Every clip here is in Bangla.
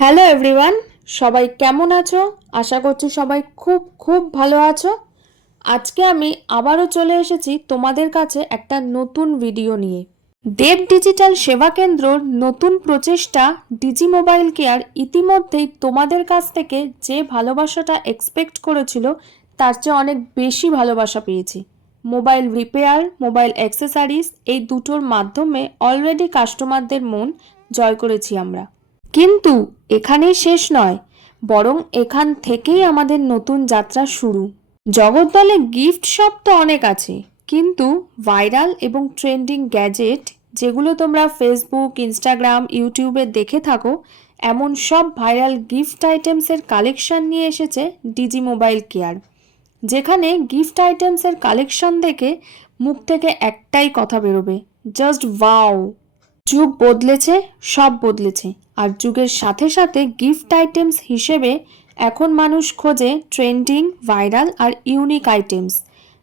হ্যালো এভরিওয়ান, সবাই কেমন আছো? আশা করছি সবাই খুব খুব ভালো আছো। আজকে আমি আবারও চলে এসেছি তোমাদের কাছে একটা নতুন ভিডিও নিয়ে। দেব ডিজিটাল সেবা কেন্দ্রর নতুন প্রচেষ্টা ডিজি মোবাইল কেয়ার ইতিমধ্যেই তোমাদের কাছ থেকে যে ভালোবাসাটা এক্সপেক্ট করেছিল তার চেয়ে অনেক বেশি ভালোবাসা পেয়েছি। মোবাইল রিপেয়ার, মোবাইল অ্যাক্সেসরিজ এই দুটোর মাধ্যমে অলরেডি কাস্টমারদের মন জয় করেছি আমরা। কিন্তু এখানেই শেষ নয়, বরং এখান থেকেই আমাদের নতুন যাত্রা শুরু। জগদ্দলে গিফট শপ তো অনেক আছে, কিন্তু ভাইরাল এবং ট্রেন্ডিং গ্যাজেট যেগুলো তোমরা ফেসবুক, ইনস্টাগ্রাম, ইউটিউবে দেখে থাকো, এমন সব ভাইরাল গিফট আইটেমসের কালেকশন নিয়ে এসেছে ডিজি মোবাইল কেয়ার। যেখানে গিফট আইটেমসের কালেকশন দেখে মুখ থেকে একটাই কথা বেরোবে, জাস্ট ওয়াও। যুগ বদলেছে, সব বদলেছে, আর যুগের সাথে সাথে গিফট আইটেমস হিসেবে এখন মানুষ খোঁজে ট্রেন্ডিং, ভাইরাল আর ইউনিক আইটেমস,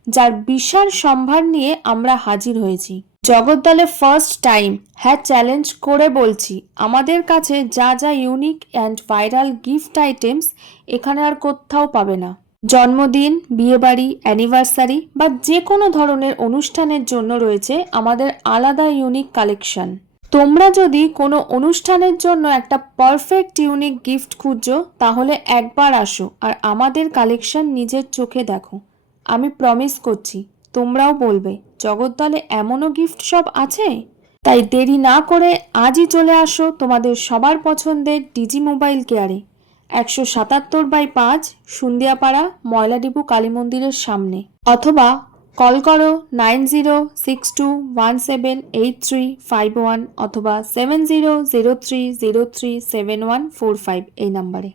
যার বিশাল সম্ভার নিয়ে আমরা হাজির হয়েছি জগদ্দলে ফার্স্ট টাইম। হ্যাঁ, চ্যালেঞ্জ করে বলছি, আমাদের কাছে যা যা unique and viral gift items এখানে আর কোথাও পাবে না। জন্মদিন, বিয়েবাড়ি, অ্যানিভার্সারি বা যে কোনো ধরনের অনুষ্ঠানের জন্য রয়েছে আমাদের আলাদা ইউনিক কালেকশন। তোমরা যদি কোনো অনুষ্ঠানের জন্য একটা পারফেক্ট ইউনিক গিফট খুঁজছো, তাহলে একবার আসো আর আমাদের কালেকশন নিজের চোখে দেখো। আমি প্রমিস করছি, তোমরাও বলবে জগদ্দলে এমনও গিফট শপ আছে। তাই দেরি না করে আজই চলে আসো তোমাদের সবার পছন্দের ডিজি মোবাইল কেয়ারে, 177/5 সুন্দিয়াপাড়া, ময়লাডিপু কালী মন্দিরের সামনে। অথবা কল করো 9062178351 অথবা 7003037145 এই নাম্বারে।